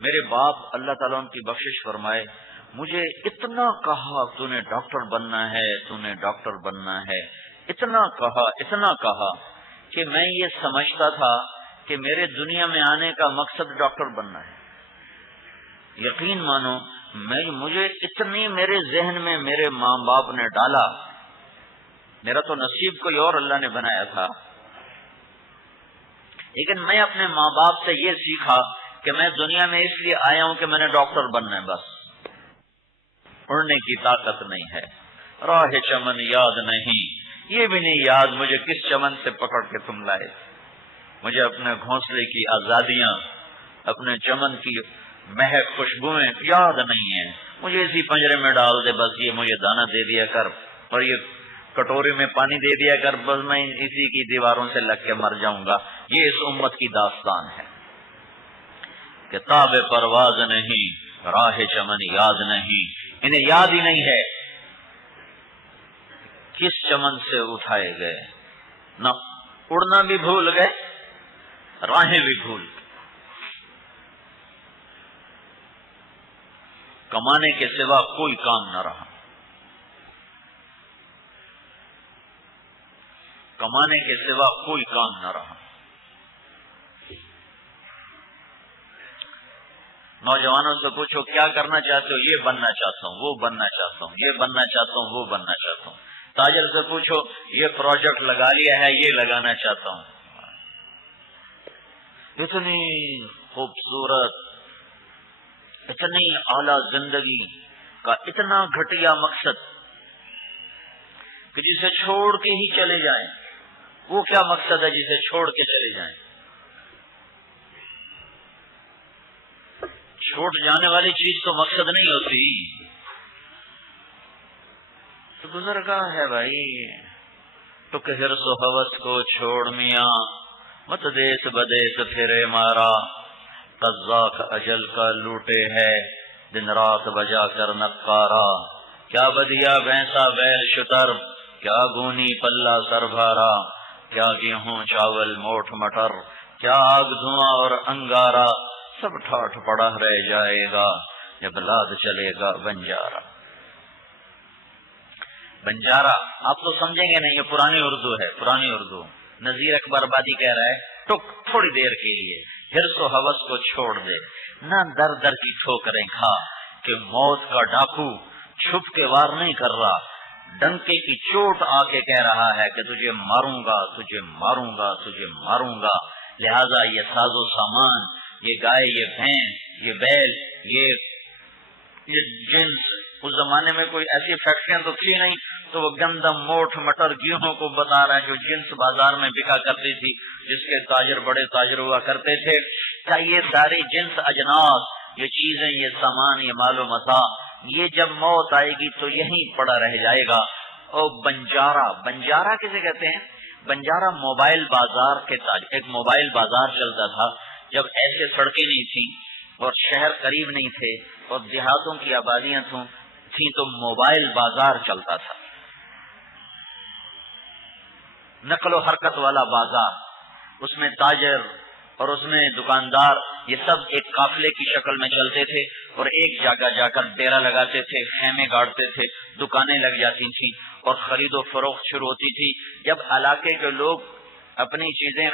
میرے باپ اللہ تعالیٰ ان کی بخشش فرمائے مجھے اتنا کہا تو نے ڈاکٹر بننا ہے، تو نے ڈاکٹر بننا ہے، اتنا کہا کہ میں یہ سمجھتا تھا کہ میرے دنیا میں آنے کا مقصد ڈاکٹر بننا ہے۔ یقین مانو مجھے اتنی میرے ذہن میں میرے ماں باپ نے ڈالا، میرا تو نصیب کوئی اور اللہ نے بنایا تھا، لیکن میں اپنے ماں باپ سے یہ سیکھا کہ میں دنیا میں اس لیے آیا ہوں کہ میں نے ڈاکٹر بننا ہے، بس اڑنے کی طاقت نہیں ہے، راہ چمن یاد نہیں، یہ بھی نہیں یاد مجھے کس چمن سے پکڑ کے تم لائے، مجھے اپنے گھونسلے کی آزادیاں، اپنے چمن کی مہک خوشبوئیں یاد نہیں ہیں، مجھے اسی پنجرے میں ڈال دے، بس یہ مجھے دانہ دے دیا کر اور یہ کٹوری میں پانی دے دیا کر، بس میں اسی کی دیواروں سے لگ کے مر جاؤں گا۔ یہ اس امت کی داستان ہے، کتاب پرواز نہیں، راہ چمن یاد نہیں، انہیں یاد ہی نہیں ہے کس چمن سے اٹھائے گئے، نہ اڑنا بھی بھول گئے، راہیں بھی بھول گئے، کمانے کے سوا کوئی کام نہ رہا، کمانے کے سوا کوئی کام نہ رہا۔ نوجوانوں سے پوچھو کیا کرنا چاہتے ہو، یہ بننا چاہتا ہوں، وہ بننا چاہتا ہوں، یہ بننا چاہتا ہوں، وہ بننا چاہتا ہوں۔ تاجر سے پوچھو یہ پروجیکٹ لگا لیا ہے، یہ لگانا چاہتا ہوں۔ اتنی خوبصورت، اتنی اعلیٰ زندگی کا اتنا گھٹیا مقصد کہ جسے چھوڑ کے ہی چلے جائیں، وہ کیا مقصد ہے جسے چھوڑ کے چلے جائیں؟ چھوٹ جانے والی چیز تو مقصد نہیں ہوتی، تو گزرگاہ ہے بھائی۔ ٹک حرص و ہوس کو چھوڑ میاں، مت دیس بدیس پھرے مارا، قذاق اجل کا لوٹے ہے، دن رات بجا کر نقارا، کیا بدیا بھینسا بیل شتر، کیا گونی پلہ سر بھارا، کیا گیہوں چاول موٹ مٹر، کیا آگ دھواں اور انگارا، سب ٹھاٹھ پڑا رہ جائے گا جب لاد چلے گا بنجارا۔ بنجارا آپ تو سمجھیں گے نہیں، یہ پرانی اردو ہے، پرانی اردو۔ نذیر اکبر آبادی کہہ رہا ہے ٹک تھوڑی دیر کے لیے، حرص و ہوس کو چھوڑ دے، نہ در در کی ٹھوکریں کھا، کہ موت کا ڈاکو چھپ کے وار نہیں کر رہا، ڈنکے کی چوٹ آ کے کہہ رہا ہے کہ تجھے ماروں گا، تجھے ماروں گا، تجھے ماروں گا۔ لہذا یہ ساز و سامان، یہ گائے، یہ بھینس، یہ بیل، یہ جنس، اس زمانے میں کوئی ایسی فیکٹریاں تو تھی نہیں، تو وہ گندم موٹ مٹر گیہوں کو بتا رہا ہے جو جنس بازار میں بکا کرتی تھی، جس کے تاجر بڑے تاجر ہوا کرتے تھے۔ کیا یہ ساری جنس اجناس، یہ چیزیں، یہ سامان، یہ مال و متاع، یہ جب موت آئے گی تو یہیں پڑا رہ جائے گا۔ اور بنجارا، بنجارا کسے کہتے ہیں؟ بنجارا موبائل بازار کے تاجر، ایک موبائل بازار چلتا تھا جب ایسے سڑکیں نہیں تھیں اور شہر قریب نہیں تھے اور دیہاتوں کی آبادیاں تھیں، تو موبائل بازار چلتا تھا، نقل و حرکت والا بازار، اس میں تاجر اور اس میں دکاندار یہ سب ایک قافلے کی شکل میں چلتے تھے اور ایک جگہ جا کر ڈیرا لگاتے تھے، خیمے گاڑتے تھے، دکانیں لگ جاتی تھیں اور خرید و فروخت شروع ہوتی تھی۔ جب علاقے کے لوگ اپنی چیزیں،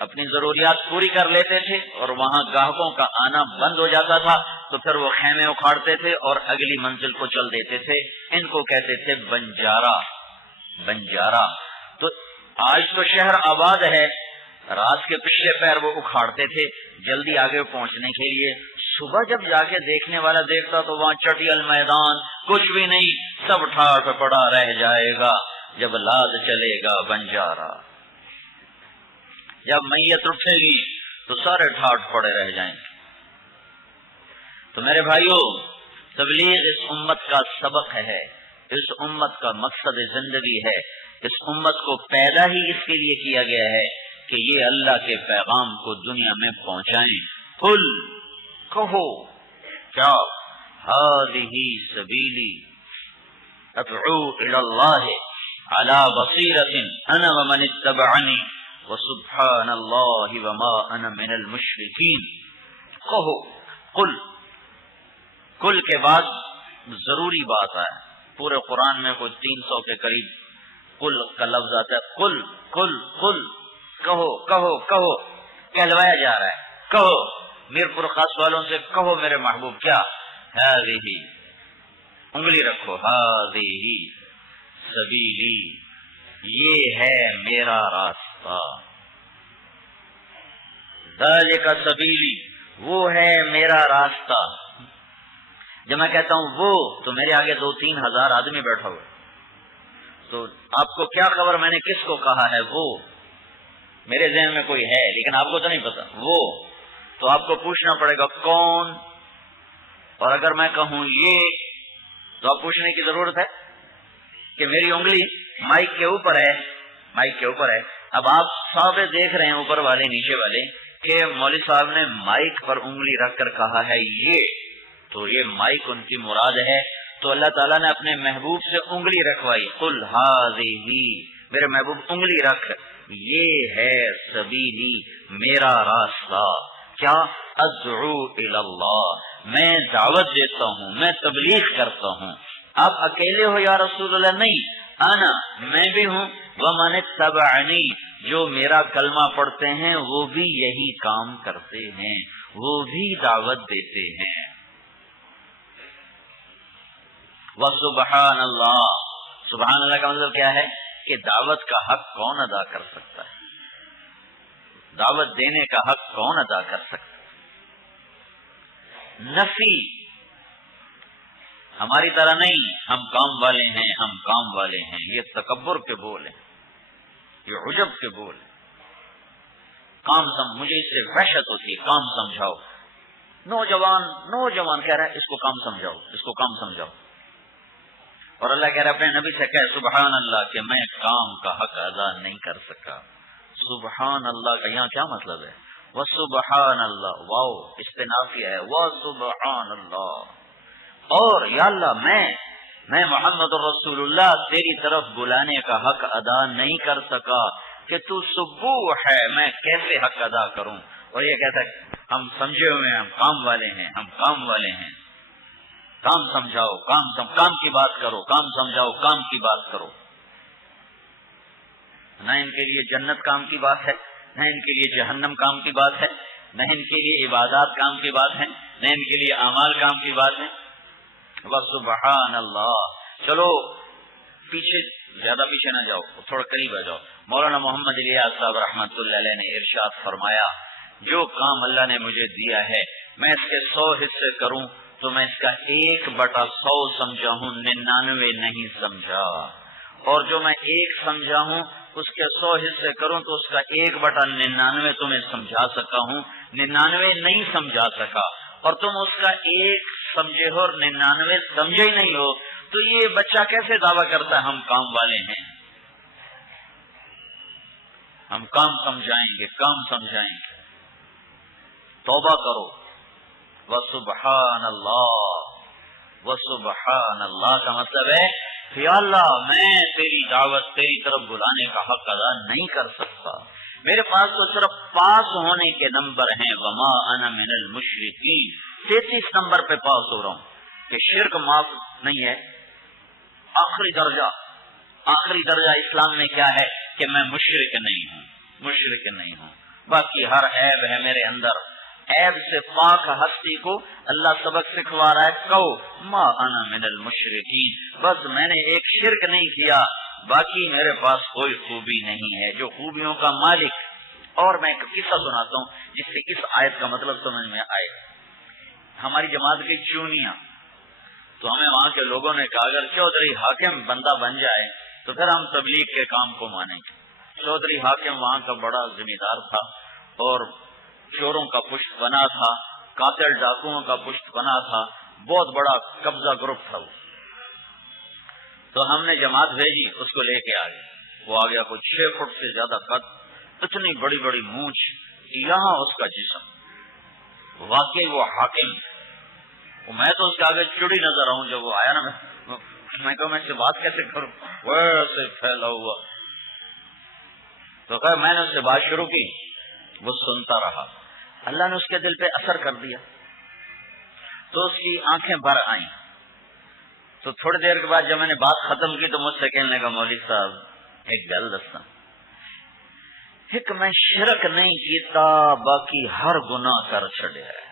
اپنی ضروریات پوری کر لیتے تھے اور وہاں گاہکوں کا آنا بند ہو جاتا تھا تو پھر وہ خیمے اکھاڑتے تھے اور اگلی منزل کو چل دیتے تھے۔ ان کو کہتے تھے بنجارا، بنجارا۔ تو آج تو شہر آباد ہے، رات کے پچھلے پیر وہ اکھاڑتے تھے جلدی آگے پہنچنے کے لیے۔ صبح جب جا کے دیکھنے والا دیکھتا تو وہاں چٹیل میدان، کچھ بھی نہیں، سب ٹھاٹھ پڑا رہ جائے گا جب لاد چلے گا بنجارا۔ جب میت اٹھے گی تو سارے ٹھاٹھ پڑے رہ جائیں گے۔ تو میرے بھائیوں، تبلیغ اس امت کا سبق ہے، اس امت کا مقصد زندگی ہے، اس امت کو پیدا ہی اس کے لیے کیا گیا ہے کہ یہ اللہ کے پیغام کو دنیا میں پہنچائیں۔ قل، کہو، کیا، ہذہ سبیلی ادعو الی اللہ علی بصیرۃ انا ومن اتبعنی وسبحان اللہ وما انا من المشرکین۔ کہو، قل، کل کے بعد ضروری بات ہے، پورے قرآن میں کوئی 300 کے قریب قل کا لفظ آتا ہے، قل قل قل، کہو کہو کہو، کہلوایا جا رہا ہے، کہو میر پور خاص والوں سے کہو میرے محبوب کیا، ہذہ، انگلی رکھو، ہذہ سبیلی، یہ ہے میرا راستہ، ذالک سبیلی، وہ ہے میرا راستہ۔ جب میں کہتا ہوں وہ، تو میرے آگے 2-3 ہزار آدمی بیٹھا ہوا، تو آپ کو کیا خبر میں نے کس کو کہا ہے وہ؟ میرے ذہن میں کوئی ہے لیکن آپ کو تو نہیں پتا وہ، تو آپ کو پوچھنا پڑے گا کون، اور اگر میں کہوں یہ، تو آپ پوچھنے کی ضرورت ہے کہ میری انگلی مائک کے اوپر ہے، مائک کے اوپر ہے۔ اب آپ سب دیکھ رہے ہیں اوپر والے نیچے والے کہ مولوی صاحب نے مائک پر انگلی رکھ کر کہا ہے یہ، تو یہ مائک ان کی مراد ہے، تو اللہ تعالیٰ نے اپنے محبوب سے انگلی رکھوائی، قل ہذہ، میرے محبوب انگلی رکھ، یہ ہے سبیلی، میرا راستہ، کیا، ادعو الی اللہ، میں دعوت دیتا ہوں، میں تبلیغ کرتا ہوں۔ آپ اکیلے ہو یا رسول اللہ؟ نہیں، انا، میں بھی ہوں، ومن اتبعنی، جو میرا کلمہ پڑھتے ہیں وہ بھی یہی کام کرتے ہیں، وہ بھی دعوت دیتے ہیں۔ وسبحان اللہ، سبحان اللہ کا مطلب کیا ہے کہ دعوت کا حق کون ادا کر سکتا ہے، دعوت دینے کا حق کون ادا کر سکتا ہے؟ نفی ہماری طرح نہیں، ہم کام والے ہیں، ہم کام والے ہیں، یہ تکبر کے بول ہیں، یہ عجب کے بول ہیں۔ مجھے اس سے وحشت ہوتی ہے، کام سمجھاؤ، نوجوان کہہ رہا ہے اس کو کام سمجھاؤ، اس کو کام سمجھاؤ، اور اللہ کہہ رہا ہے اپنے نبی سے کہ سبحان اللہ کہ میں کام کا حق ادا نہیں کر سکا۔ سبحان اللہ کا یہاں کیا مطلب ہے؟ وسبحان اللہ، واو استنافیہ ہے، وسبحان اللہ، اور یا اللہ میں محمد رسول اللہ تیری طرف بلانے کا حق ادا نہیں کر سکا کہ تو سبوح ہے، میں کیسے حق ادا کروں؟ اور یہ کہتا ہے ہم سمجھے ہوئے ہیں، ہم کام والے ہیں، ہم کام والے ہیں، کام سمجھاؤ، کام کی بات کرو، کام سمجھاؤ، کام کی بات کرو۔ نہ ان کے لیے جنت کام کی بات ہے، نہ ان کے لیے جہنم کام کی بات ہے، نہ ان کے لیے عبادات کام کی بات ہے، نہ ان کے لیے اعمال کام کی بات ہے۔ وسبحان اللہ۔ چلو پیچھے، زیادہ پیچھے نہ جاؤ، تھوڑا قریب آ جاؤ۔ مولانا محمد الیاس صاحب رحمۃ اللہ علیہ نے ارشاد فرمایا، جو کام اللہ نے مجھے دیا ہے میں اس کے 100 حصے کروں تو میں اس کا 1/100 سمجھا ہوں، 99 نہیں سمجھا، اور جو میں 1 سمجھا ہوں اس کے 100 حصے کروں تو اس کا 1/99 تمہیں سمجھا سکا ہوں، 99 نہیں سمجھا سکا، اور تم اس کا 1 سمجھے ہو اور 99 سمجھے ہی نہیں ہو، تو یہ بچہ کیسے دعویٰ کرتا ہے ہم کام والے ہیں، ہم کام سمجھائیں گے، کام سمجھائیں گے۔ توبہ کرو۔ وسبحان اللہ، وسبحان اللہ کا مطلب ہے یا اللہ میں تیری دعوت، تیری طرف بلانے کا حق ادا نہیں کر سکتا، میرے پاس تو صرف پاس ہونے کے نمبر ہیں، وما انا من المشرکین، 33 نمبر پہ پاس ہو رہا ہوں کہ شرک معاف نہیں ہے۔ آخری درجہ اسلام میں کیا ہے کہ میں مشرک نہیں ہوں، باقی ہر عیب ہے میرے اندر، عیب سے پاک ہستی کو اللہ سبق سکھوا رہا ہے، کہو ما انا من المشرکین، بس میں نے ایک شرک نہیں کیا، باقی میرے پاس کوئی خوبی نہیں ہے، جو خوبیوں کا مالک۔ اور میں ایک قصہ سناتا ہوں جس سے اس آیت کا مطلب سمجھ میں آئے۔ ہماری جماعت کی چونیاں، تو ہمیں وہاں کے لوگوں نے کہا اگر چودھری حاکم بندہ بن جائے تو پھر ہم تبلیغ کے کام کو مانیں گے۔ چودھری حاکم وہاں کا بڑا ذمہ دار تھا اور چوروں کا پشت بنا تھا، قاتل ڈاکوؤں کا پشت بنا تھا، بہت بڑا قبضہ گروپ تھا وہ۔ تو ہم نے جماعت بھیجی، اس کو لے کے آ گئے، وہ آ گیا کوئی 6 فٹ سے زیادہ قد، اتنی بڑی بڑی مونچھ، یہاں اس کا جسم، واقعی وہ حاکم۔ میں تو اس کے آگے چڑی نظر آؤں، جب وہ آیا نا میں کہا میں اس سے بات کیسے کروں، ویسے پھیلا ہوا۔ تو کہ میں نے اس سے بات شروع کی، وہ سنتا رہا، اللہ نے اس کے دل پہ اثر کر دیا تو اس کی آنکھیں بھر آئیں. تو تھوڑی دیر کے بعد جب میں نے بات ختم کی تو مجھ سے کہنے لگا مولوی صاحب ایک گل دستا ایک میں شرک نہیں کیتا باقی ہر گناہ کر چھڑیا ہے.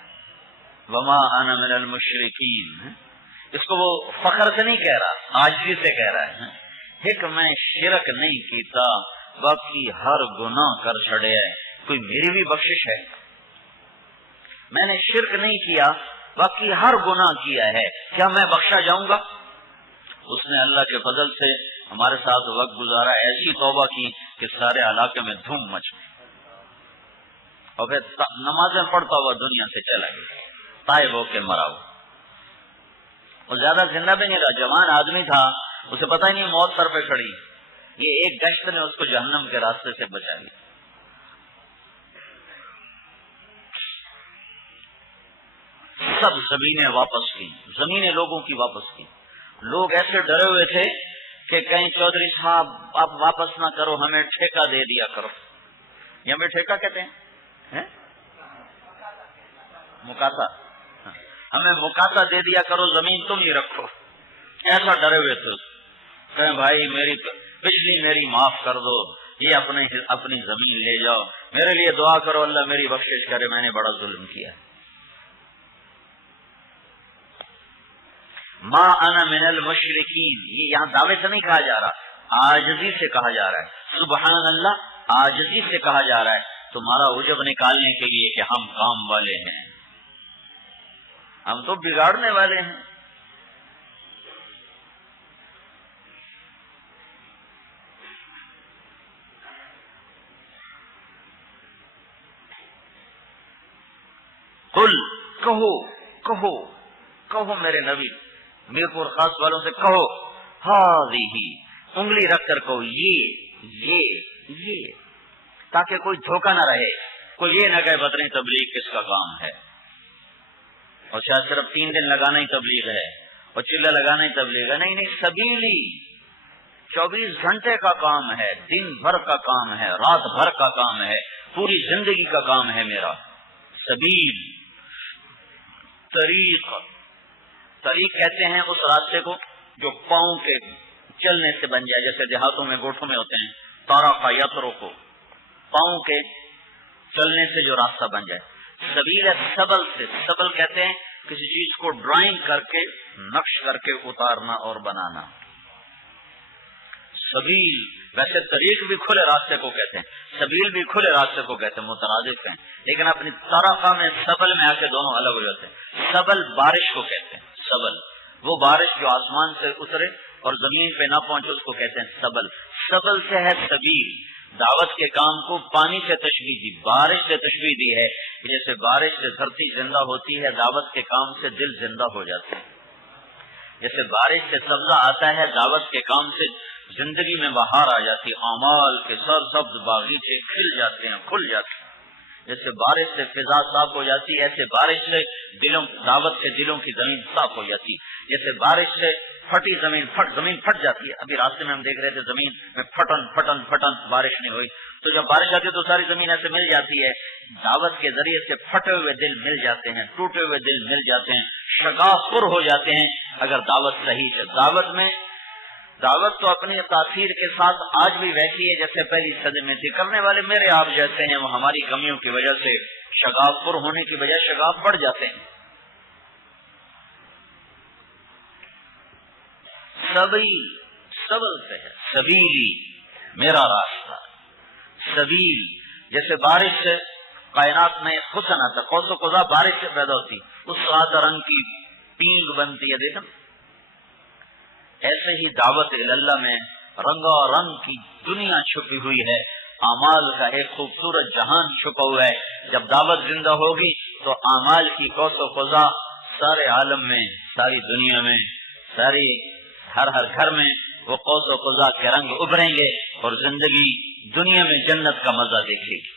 وما انا من المشرکین. اس کو وہ فخر سے نہیں کہہ رہا عاجزی سے کہہ رہا ہے. ایک میں شرک نہیں کیتا باقی ہر گناہ کر چھڑیا ہے. کوئی میری بھی بخشش ہے؟ میں نے شرک نہیں کیا باقی ہر گناہ کیا ہے, کیا میں بخشا جاؤں گا؟ اس نے اللہ کے فضل سے ہمارے ساتھ وقت گزارا, ایسی توبہ کی کہ سارے علاقے میں دھوم مچ گئی اور پھر نمازیں پڑھتا ہوا دنیا سے چلا گیا, طائب ہو کے مرا ہوا. وہ زیادہ زندہ بھی نہیں رہا, جوان آدمی تھا, اسے پتہ ہی نہیں موت سر پہ کھڑی. یہ ایک گشت نے اس کو جہنم کے راستے سے بچا لیا. سب زمینیں واپس کی, زمینیں لوگوں کی واپس کی. لوگ ایسے ڈرے ہوئے تھے کہ کہیں چودھری صاحب آپ واپس نہ کرو, ہمیں ٹھیکہ دے دیا کرو. یہ ہمیں ٹھیکہ کہتے ہیں, مکاتا, ہمیں مکاتا دے دیا کرو, زمین تم ہی رکھو. ایسا ڈرے ہوئے تھے. کہیں بھائی میری پچھلی میری معاف کر دو, یہ اپنی زمین لے جاؤ, میرے لیے دعا کرو اللہ میری بخشش کرے, میں نے بڑا ظلم کیا. ما انا من المشرکین, یہ یہاں دعوے سے نہیں کہا جا رہا, عاجزی سے کہا جا رہا ہے. سبحان اللہ, عاجزی سے کہا جا رہا ہے تمہارا عجب نکالنے کے لیے کہ ہم کام والے ہیں, ہم تو بگاڑنے والے ہیں. قل, کہو کہو کہو میرے نبی, میرپور خاص والوں سے کہو, ہذہ, انگلی رکھ کر کہو, یہ, تاکہ کوئی دھوکہ نہ رہے, کوئی یہ نہ کہے بدنی تبلیغ کس کا کام ہے, اور شاید صرف 3 دن لگانا ہی تبلیغ ہے اور چلہ لگانا ہی تبلیغ ہے. نہیں, سبیلی 24 گھنٹے کا کام ہے, دن بھر کا کام ہے, رات بھر کا کام ہے, پوری زندگی کا کام ہے میرا. سبیل, طریق کہتے ہیں اس راستے کو جو پاؤں کے چلنے سے بن جائے, جیسے دیہاتوں میں گوٹھوں میں ہوتے ہیں طرق یطرق, پاؤں کے چلنے سے جو راستہ بن جائے. سبیل ہے سبل سے, سبل کہتے ہیں کسی چیز کو ڈرائنگ کر کے نقش کر کے اتارنا اور بنانا. سبیل, ویسے طریق بھی کھلے راستے کو کہتے ہیں, سبیل بھی کھلے راستے کو کہتے ہیں, مترادف ہیں, لیکن اپنی طرقہ میں سبل میں آ کے دونوں الگ ہو جاتے ہیں. سبل بارش کو کہتے ہیں, سبل وہ بارش جو آسمان سے اترے اور زمین پہ نہ پہنچے اس کو کہتے ہیں سبل. سبل سے ہے سبیل. دعوت کے کام کو پانی سے تشبیہ دی, بارش سے تشبیہ دی ہے, جیسے بارش سے دھرتی زندہ ہوتی ہے, دعوت کے کام سے دل زندہ ہو جاتے ہیں. جیسے بارش سے سبزہ آتا ہے, دعوت کے کام سے زندگی میں بہار آ جاتی, اعمال کے سرسبز باغیچے کھل جاتے ہیں, کھل جاتے ہیں. جیسے بارش سے فضا صاف ہو جاتی ہے, ایسے بارش سے دعوت سے دلوں کی زمین صاف ہو جاتی. جیسے بارش سے پھٹی زمین پھٹ جاتی ہے. ابھی راستے میں ہم دیکھ رہے تھے زمین میں پھٹن بارش نہیں ہوئی, تو جب بارش آتی ہے تو ساری زمین ایسے مل جاتی ہے. دعوت کے ذریعے سے پھٹے ہوئے دل مل جاتے ہیں, ٹوٹے ہوئے دل مل جاتے ہیں, شگاف پر ہو جاتے ہیں اگر دعوت صحیح ہے. دعوت تو اپنی تاثیر کے ساتھ آج بھی ویسی ہے جیسے پہلی صدی میں تھی. کرنے والے میرے آپ جیسے ہیں, وہ ہماری کمیوں کی وجہ سے شگاف پر ہونے کی بجائے شگاف بڑھ جاتے ہیں. سبل سے ہے, سبیلی میرا راستہ. سبیل جیسے بارش سے کائنات میں حسن آتا, قوس و قزح بارش سے پیدا ہوتی, اس رات رنگ کی پینگ بنتی ہے, دیکھا. ایسے ہی دعوت اللہ میں رنگا رنگ کی دنیا چھپی ہوئی ہے, اعمال کا ایک خوبصورت جہان چھپا ہوا ہے. جب دعوت زندہ ہوگی تو اعمال کی قوس و قزح سارے عالم میں, ساری دنیا میں, ساری ہر گھر میں وہ قوس و قزح کے رنگ ابھریں گے اور زندگی دنیا میں جنت کا مزہ دیکھے گی.